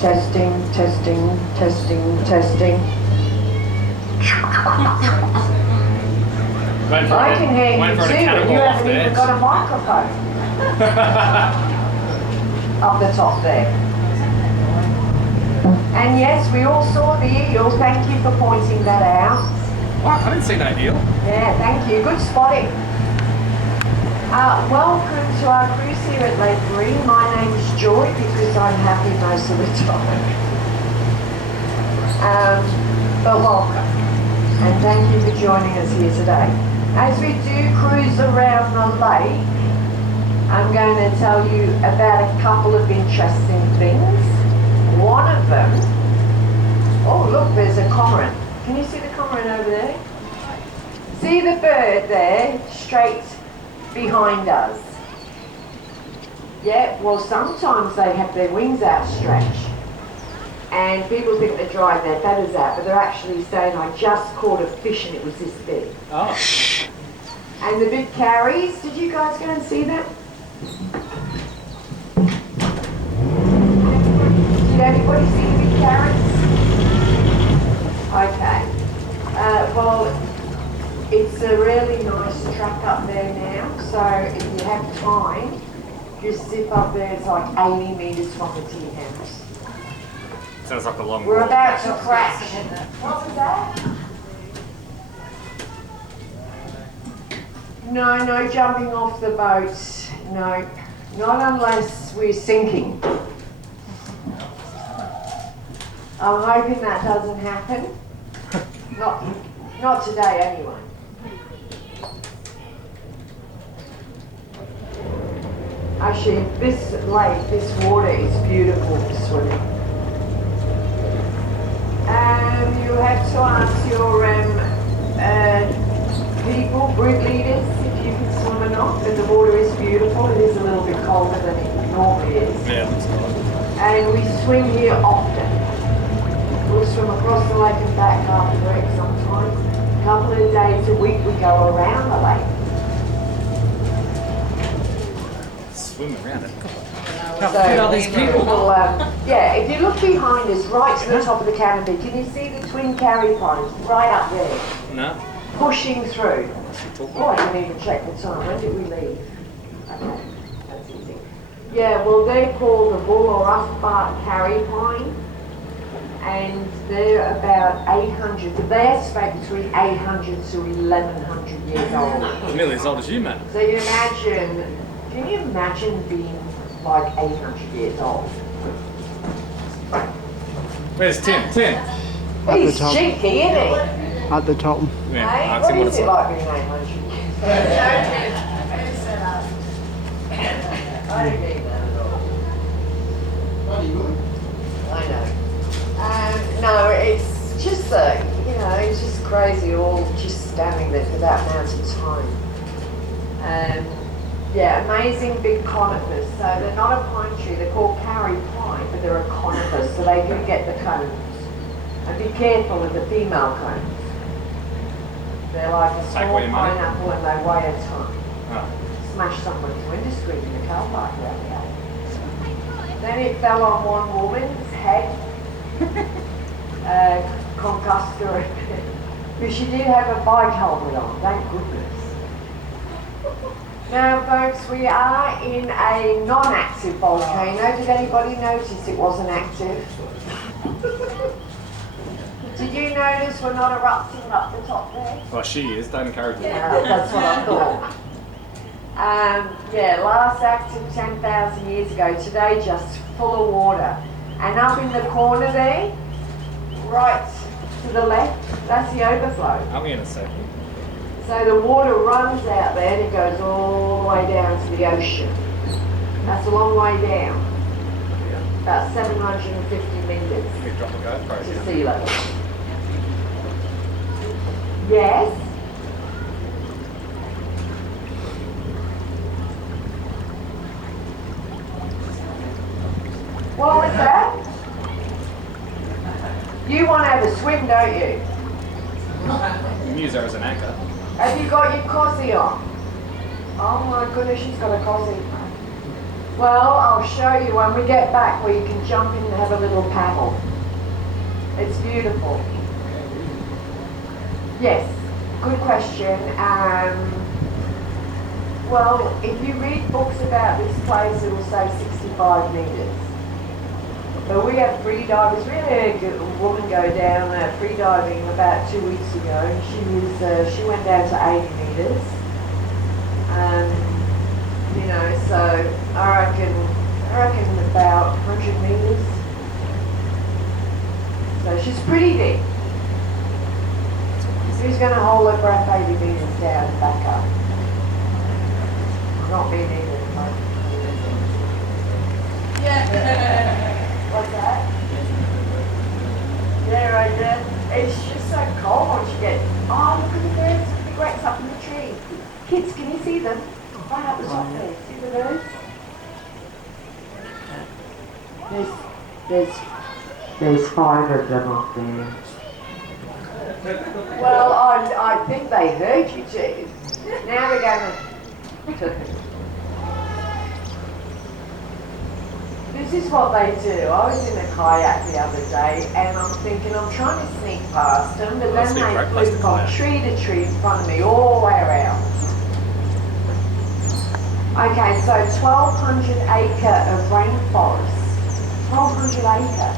Testing, testing, testing, testing. I can hear you too, but you haven't even got a microphone up the top there. And yes, we all saw the eel. Thank you for pointing that out. What? I didn't see that eel. Yeah, thank you. Good spotting. Welcome to our cruise here at Lake Barrine. My name's Joy because I'm happy most of the time. But welcome. And thank you for joining us here today. As we do cruise around the lake, I'm going to tell you about a couple of interesting things. One of them, oh look, there's a cormorant. Can you see the cormorant over there? See the bird there, straight behind us? Yeah, well sometimes they have their wings outstretched and people think they're drying their feathers out, but they're actually saying, I just caught a fish and it was this big. Oh. And the big carries, did you guys go and see that? Did anybody see the big carries? Okay. Well, it's a really nice track up there now, so if you have time, just zip up there. It's like 80 metres from the tea house. Sounds like a long We're walk. about to crash. What was that? No jumping off the boat. No, not unless we're sinking. I'm hoping that doesn't happen. Not today anyway. Actually, this lake, this water is beautiful for swimming. You have to ask your people, group leaders, if you can swim or not, but the water is beautiful. It is a little bit colder than it normally is. Yeah, that's cold. And we swim here often. We'll swim across the lake and back after work sometimes. A couple of days a week we go around the lake. Swim around it. So all these people. Yeah, if you look behind us, right to the top of the canopy, can you see the twin carry ponds right up there? No. Pushing through. Oh, I didn't even check the time. When did we leave? Okay, that's easy. Yeah, well, they're called the bull or rough-bark carry pine, and they're about 800. They estimate between 800 to 1100 years old. Nearly as old as you, man. So can you imagine being like 800 years old? Where's Tim? Tim. He's cheeky, isn't he? At the top. Yeah, Hey, ask what him is it like being 800 years old? I don't need that at all. I know. No, it's just it's just crazy, all just standing there for that amount of time. Yeah, amazing big conifers. So they're not a pine tree, they're called carry pine, but they're a conifer, so they do get the cones. And be careful with the female cones. They're like a small pineapple and they weigh a ton. Oh. Smashed someone's window screen in the car park the other day. Then it fell on one woman's head, concussed her a bit. But she did have a bike helmet on, thank goodness. Now folks, we are in a non-active volcano. Did anybody notice it wasn't active? Did you notice we're not erupting up the top there? Well, she is. Don't encourage her. Yeah, that's what I thought. Yeah, last active 10,000 years ago. Today just full of water. And up in the corner there, right to the left, that's the overflow. I'll be in a second. So the water runs out there and it goes all the way down to the ocean. That's a long way down. Yeah. About 750 metres You drop the GoPro. to sea level. Yes? What was that? You want to have a swim, don't you? You can use her as an anchor. Have you got your cossie on? Oh my goodness, she's got a cossie. Well, I'll show you when we get back where you can jump in and have a little paddle. It's beautiful. Yes, good question. Well, if you read books about this place, it will say 65 metres. But we have free divers. We had a woman go down free diving about 2 weeks ago, and she went down to 80 metres. You know, so I reckon about 100 metres. So she's pretty deep. Who's going to hold her breath 80 metres down and back up? Not me neither. Yeah. What's that? Yeah, right there. It's just so cold once you get. Oh, look at the birds with the grapes up in the tree. Kids, can you see them? Right up the top there. See the birds? There's 5 of them up there. Well, I think they heard you too. Now we're going to. This is what they do. I was in a kayak the other day and I'm thinking I'm trying to sneak past them, but then they flew from tree to tree in front of me all the way around. Okay, so 1,200 acre of rainforest. 1,200 acre.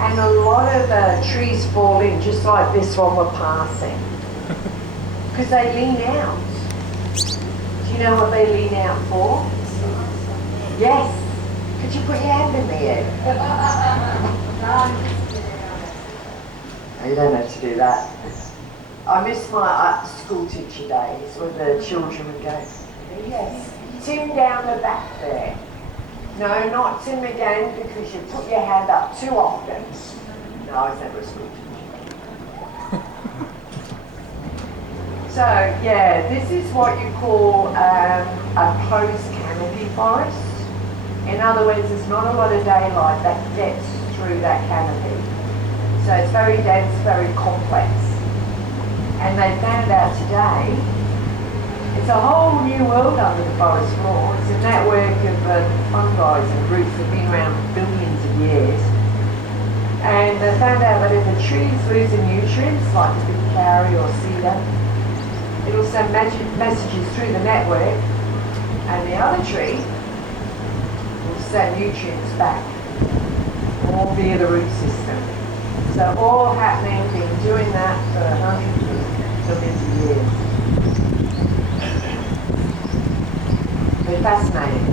And a lot of trees fall in, just like this one we're passing. Because they lean out. Do you know what they lean out for? Yes. Could you put your hand in the air? No, you don't have to do that. I miss my school teacher days when the children would go, yes, Tim down the back there. No, not Tim again, because you put your hand up too often. No, I was never a school teacher. So, yeah, this is what you call a closed canopy forest. In other words, there's not a lot of daylight that gets through that canopy. So it's very dense, very complex. And they found out today, it's a whole new world under the forest floor. It's a network of fungi and roots that have been around for billions of years. And they found out that if a tree is losing nutrients, like a big kauri or cedar, it'll send messages through the network, and the other tree will send nutrients back, all via the root system. So all happening, been doing that for hundreds of millions of years. They're fascinating.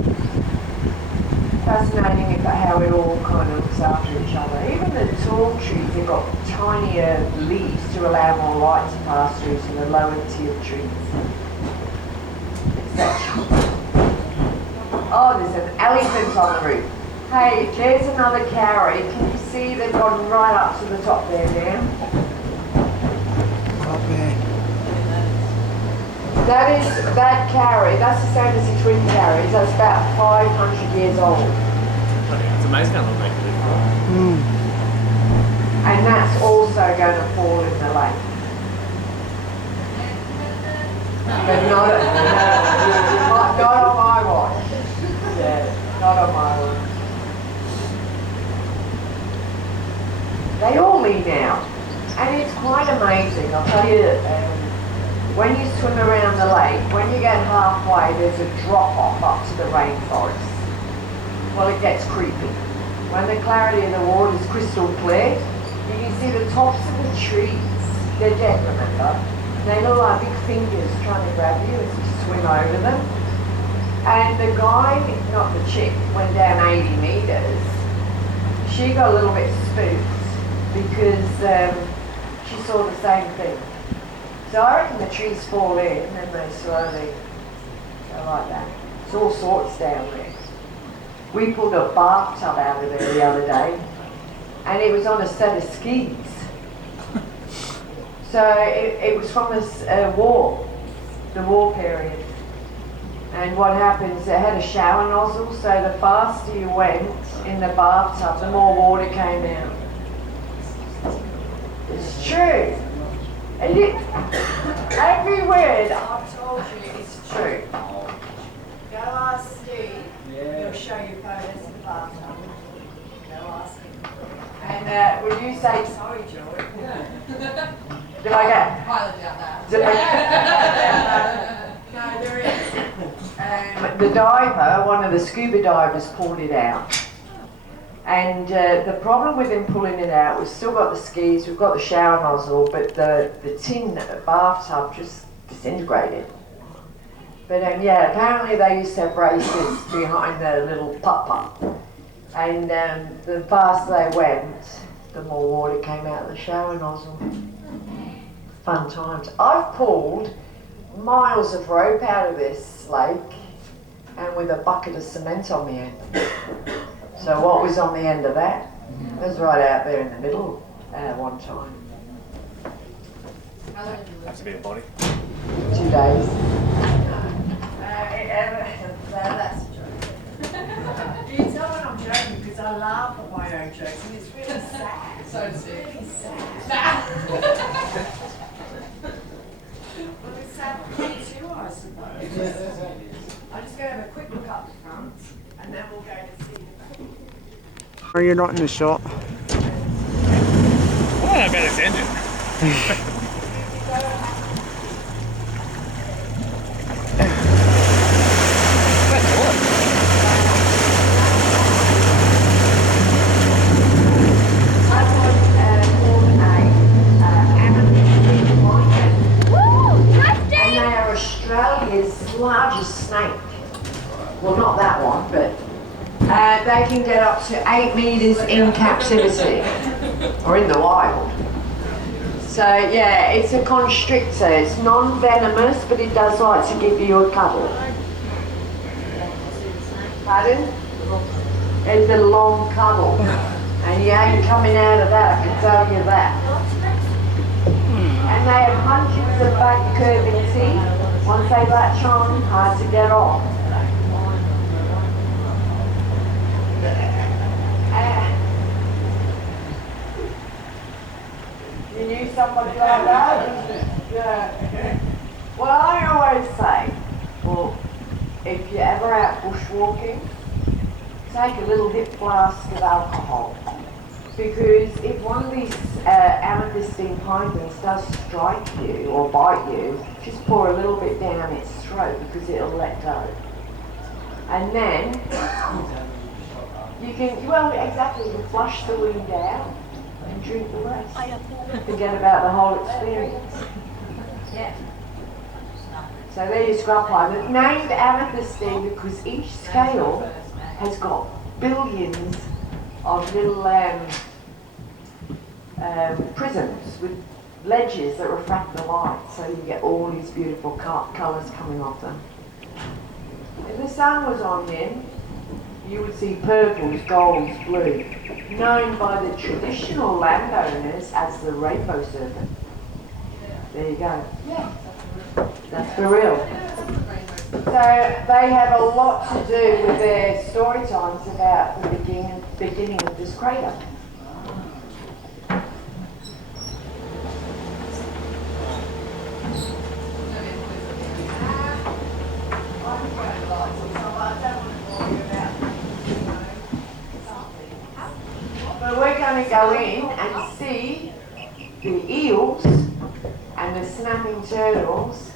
Fascinating about how it all kind of looks after each other. Even the tall trees, they've got tinier leaves to allow more light to pass through to the lower tier trees. Oh, there's an elephant on the roof. Hey, there's another kauri. Can you see they've gone right up to the top there now? Okay. That kauri, that's the same as the twin kauris. That's about 500 years old. It's amazing how long they can live for. And that's also going to fall in the lake. But not on my watch. Yeah, not on my watch. They all lean out. And it's quite amazing. I'll tell you, when you swim around the lake, when you get halfway, there's a drop-off up to the rainforest. Well, it gets creepy. When the clarity of the water is crystal clear, you can see the tops of the trees. They're dead, remember? They look like big fingers trying to grab you as you swim over them. And the guy, not the chick, went down 80 metres. She got a little bit spooked because she saw the same thing. So I reckon the trees fall in and they slowly go like that. It's all sorts down there. We pulled a bathtub out of there the other day and it was on a set of skis. So it was from the war period. And what happens, it had a shower nozzle, so the faster you went in the bathtub, the more water came out. It's true. And every word I've told you is true. Go ask Steve. Yeah. He'll show you photos of the bathtub. They'll ask him. And will you say sorry, George? Did I get? Highly doubt that. No, there is. The diver, one of the scuba divers, pulled it out. And the problem with him pulling it out, we've still got the skis, we've got the shower nozzle, but the tin bathtub just disintegrated. But yeah, apparently they used to have braces behind the little putt-putt. And the faster they went, the more water came out of the shower nozzle. Fun times. I've pulled miles of rope out of this lake and with a bucket of cement on the end. So what was on the end of that? It was right out there in the middle one time. Has to be a body. 2 days. That's a joke. You can tell when I'm joking because I laugh at my own jokes and it's really sad. So to speak. Really sad. Well, it's sad for me too, I suppose. I'm just going to have a quick look up the front and then we'll go to see the back. Are you not in the shot? I don't know about this engine. Australia's largest snake. Well, not that one, but they can get up to 8 meters in captivity or in the wild. So yeah, it's a constrictor. It's non-venomous, but it does like to give you a cuddle. Pardon? It's a long cuddle, and you ain't coming out of that. I can tell you that. And they have hundreds of back curving teeth. Once they latch on, hard to get off. You knew somebody like that? Yeah. Well, I always say, well, if you're ever out bushwalking, take a little hip flask of alcohol. Because if one of these amethystine pythons does strike you or bite you, just pour a little bit down its throat because it'll let go. And then you can, well, exactly, you can flush the wound out and drink the rest. Forget about the whole experience. Yeah. So there you scrub pine. It's named amethystine because each scale has got billions of little prisms with ledges that refract the light, so you get all these beautiful colours coming off them. If the sun was on him, you would see purples, golds, blue, known by the traditional landowners as the rainbow serpent. There you go. Yeah, that's for real. So they have a lot to do with their story times about the beginning of this crater. But we're going to go in and see the eels and the snapping turtles.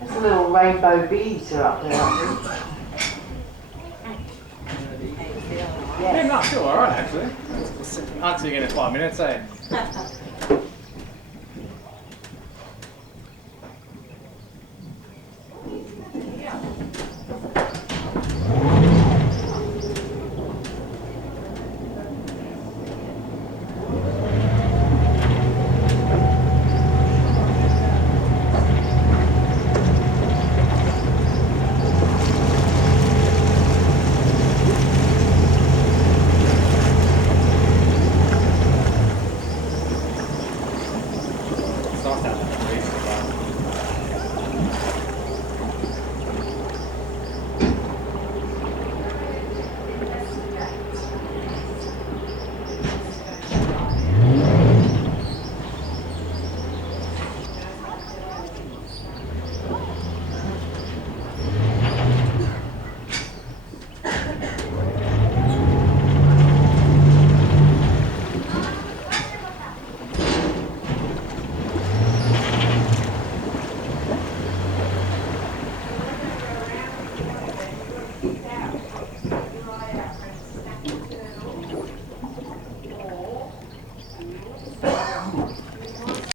There's a little rainbow beads are up there, I think. Yeah, no, I feel alright actually. Answering in 5 minutes, eh?